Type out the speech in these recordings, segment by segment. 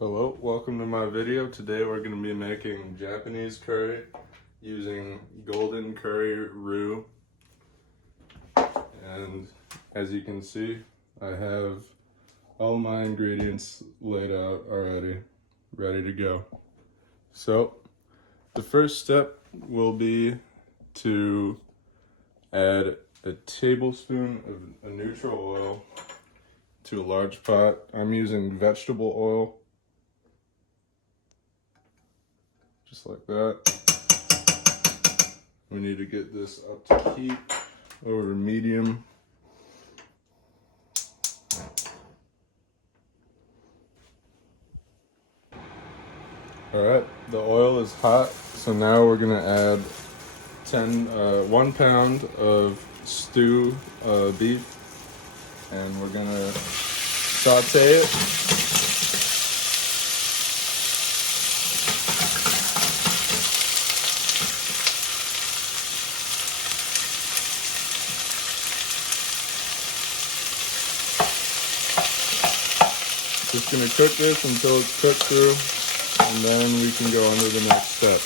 Hello, welcome to my video. Today we're going to be making Japanese curry using golden curry roux. And as you can see, I have all my ingredients laid out already, ready to go. So the first step will be to add a tablespoon of a neutral oil to a large pot. I'm using vegetable oil. Just like that. We need to get this up to heat over medium. Alright, the oil is hot, so now we're gonna add 1 pound of stew beef, and we're gonna saute it. Just gonna cook this until it's cooked through, and then we can go on to the next step.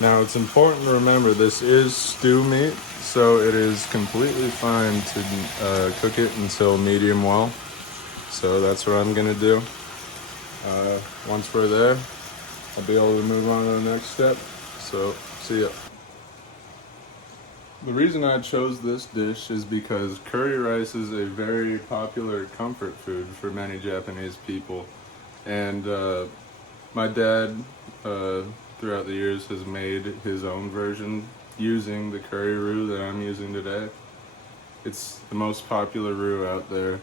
Now it's important to remember this is stew meat, so it is completely fine to cook it until medium well. So that's what I'm gonna do. Once we're there, I'll be able to move on to the next step. So see ya. The reason I chose this dish is because curry rice is a very popular comfort food for many Japanese people. And my dad, throughout the years, has made his own version using the curry roux that I'm using today. It's the most popular roux out there,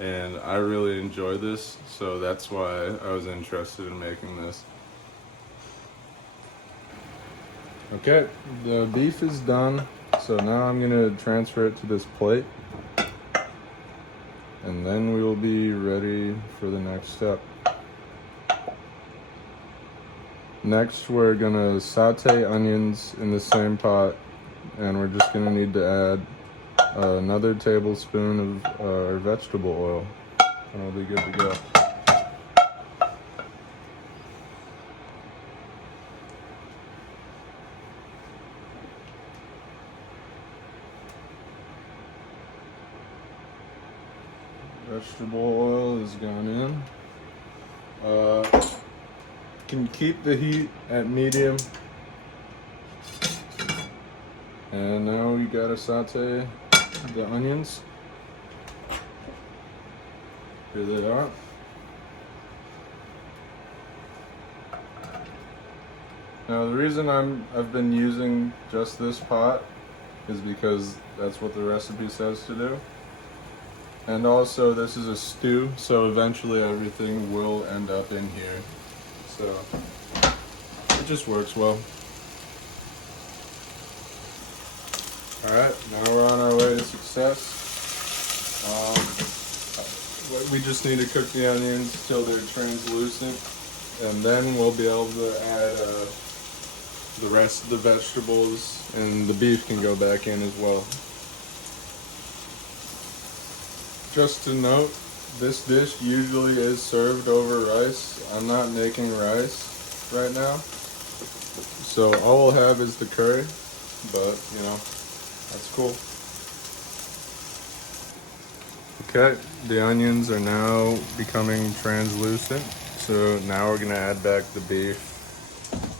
and I really enjoy this, so that's why I was interested in making this. Okay, the beef is done, so now I'm gonna transfer it to this plate, and then we will be ready for the next step. Next, we're gonna saute onions in the same pot, and we're just gonna need to add another tablespoon of our vegetable oil, and we'll be good to go. Vegetable oil has gone in. Can keep the heat at medium. And now we gotta saute the onions. Here they are. Now the reason I've been using just this pot is because that's what the recipe says to do. And also this is a stew, so eventually everything will end up in here. So it just works well. Alright, now we're on our way to success. We just need to cook the onions till they're translucent, and then we'll be able to add the rest of the vegetables, and the beef can go back in as well. Just to note, this dish usually is served over rice. I'm not making rice right now, so all we'll have is the curry, but you know, that's cool. Okay, the onions are now becoming translucent, so now we're gonna add back the beef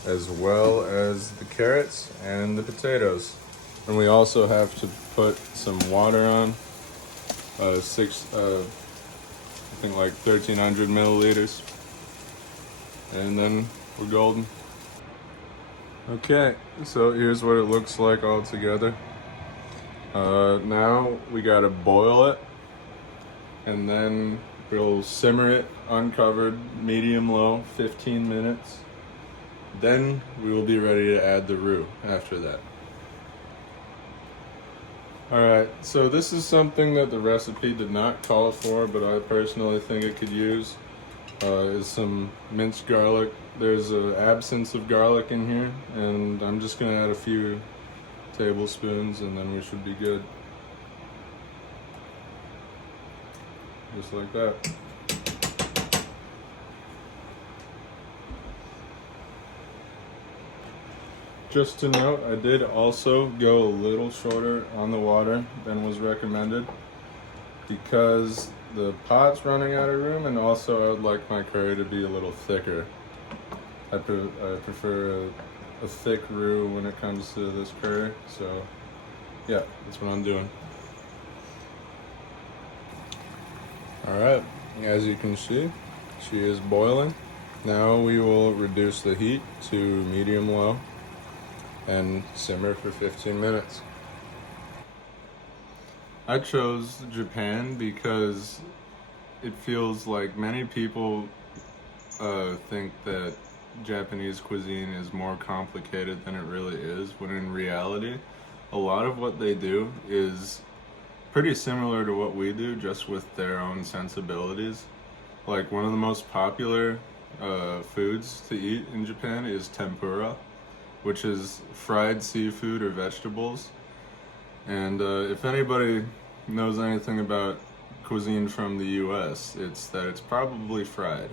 as well as the carrots and the potatoes. And we also have to put some water on. I think like 1,300 milliliters, and then we're golden. Okay, so here's what it looks like all together. Now we gotta boil it, and then we'll simmer it uncovered, medium-low, 15 minutes. Then we will be ready to add the roux after that. Alright, so this is something that the recipe did not call for, but I personally think it could use, is some minced garlic. There's an absence of garlic in here, and I'm just going to add a few tablespoons, and then we should be good. Just like that. Just to note, I did also go a little shorter on the water than was recommended because the pot's running out of room, and also I would like my curry to be a little thicker. I prefer a thick roux when it comes to this curry, so yeah, that's what I'm doing. Alright, as you can see, she is boiling. Now we will reduce the heat to medium-low and simmer for 15 minutes. I chose Japan because it feels like many people think that Japanese cuisine is more complicated than it really is, when in reality, a lot of what they do is pretty similar to what we do, just with their own sensibilities. Like, one of the most popular foods to eat in Japan is tempura, which is fried seafood or vegetables. And if anybody knows anything about cuisine from the US, it's that it's probably fried.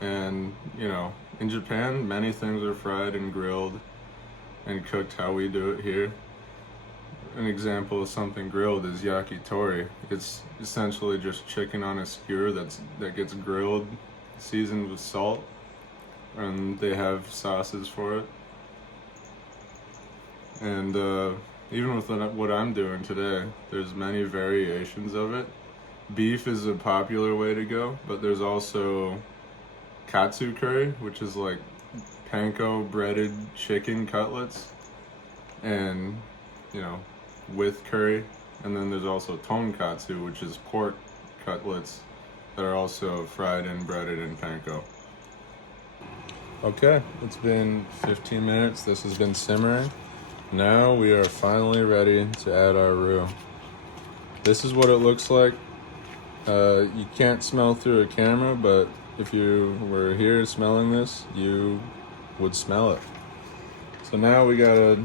And, you know, in Japan, many things are fried and grilled and cooked how we do it here. An example of something grilled is yakitori. It's essentially just chicken on a skewer that gets grilled, seasoned with salt, and they have sauces for it. And even with what I'm doing today, there's many variations of it. Beef is a popular way to go, but there's also katsu curry, which is like panko breaded chicken cutlets, and, you know, with curry. And then there's also tonkatsu, which is pork cutlets that are also fried and breaded in panko. Okay, it's been 15 minutes. This has been simmering. Now we are finally ready to add our roux. This is what it looks like. You can't smell through a camera, but if you were here smelling this, you would smell it. So now we gotta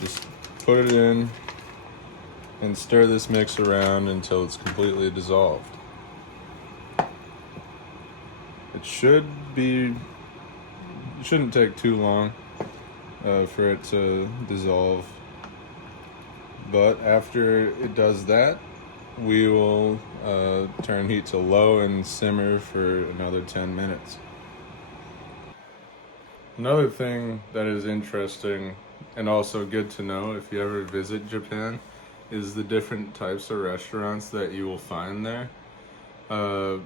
just put it in and stir this mix around until it's completely dissolved. It shouldn't take too long for it to dissolve, but after it does that, we will turn heat to low and simmer for another 10 minutes. Another thing that is interesting and also good to know if you ever visit Japan is the different types of restaurants that you will find there. A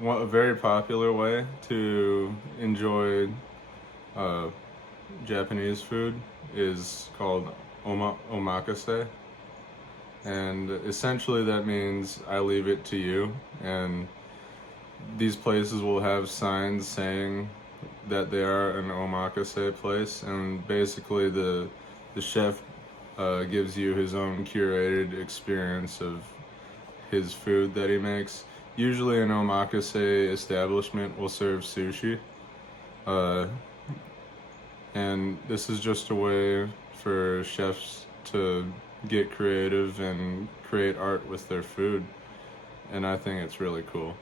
very popular way to enjoy Japanese food is called omakase, and essentially that means I leave it to you. And these places will have signs saying that they are an omakase place, and basically the chef gives you his own curated experience of his food that he makes. Usually an omakase establishment will serve sushi, and this is just a way for chefs to get creative and create art with their food, and I think it's really cool.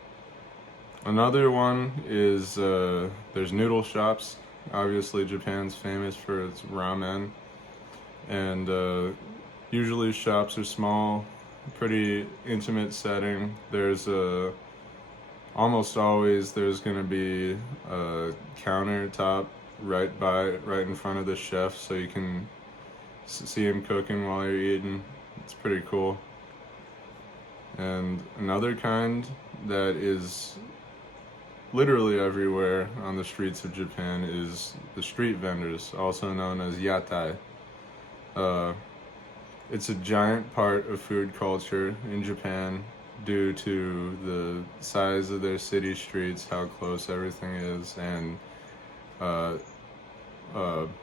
Another one is there's noodle shops. Obviously Japan's famous for its ramen, and usually shops are small, pretty intimate setting. There's almost always there's gonna be a countertop right in front of the chef, so you can see him cooking while you're eating. It's pretty cool. And another kind that is literally everywhere on the streets of Japan is the street vendors, also known as yatai. It's a giant part of food culture in Japan due to the size of their city streets, how close everything is, and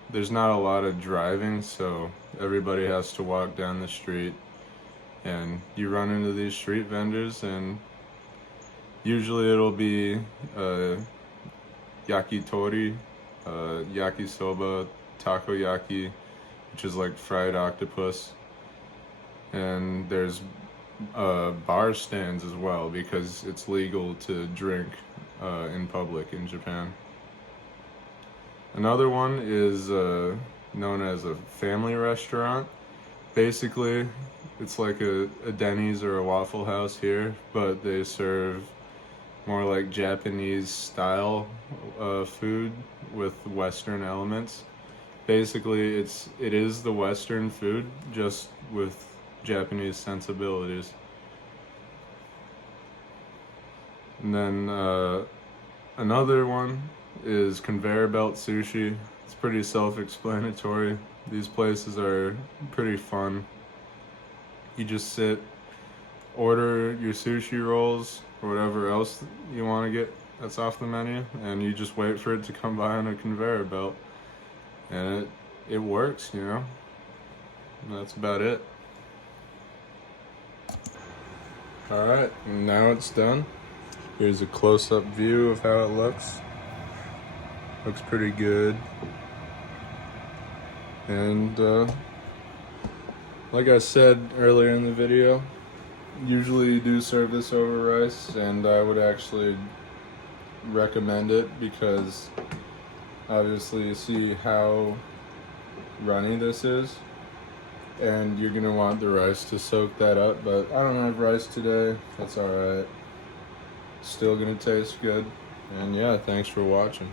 there's not a lot of driving, so everybody has to walk down the street, and you run into these street vendors, and usually it'll be yakitori, yakisoba, takoyaki, which is like fried octopus, and there's bar stands as well, because it's legal to drink in public in Japan. Another one is known as a family restaurant. Basically, it's like a Denny's or a Waffle House here, but they serve more like Japanese style food with Western elements. Basically, it is the Western food just with Japanese sensibilities. And then another one is conveyor belt sushi. It's pretty self-explanatory. These places are pretty fun. You just sit, order your sushi rolls or whatever else you want to get that's off the menu, and you just wait for it to come by on a conveyor belt. And it works, you know? And that's about it. Alright, now it's done. Here's a close-up view of how it looks. Looks pretty good. And like I said earlier in the video, usually you do serve this over rice, and I would actually recommend it because obviously you see how runny this is, and you're gonna want the rice to soak that up, but I don't have rice today. That's alright. Still gonna taste good. And yeah, thanks for watching.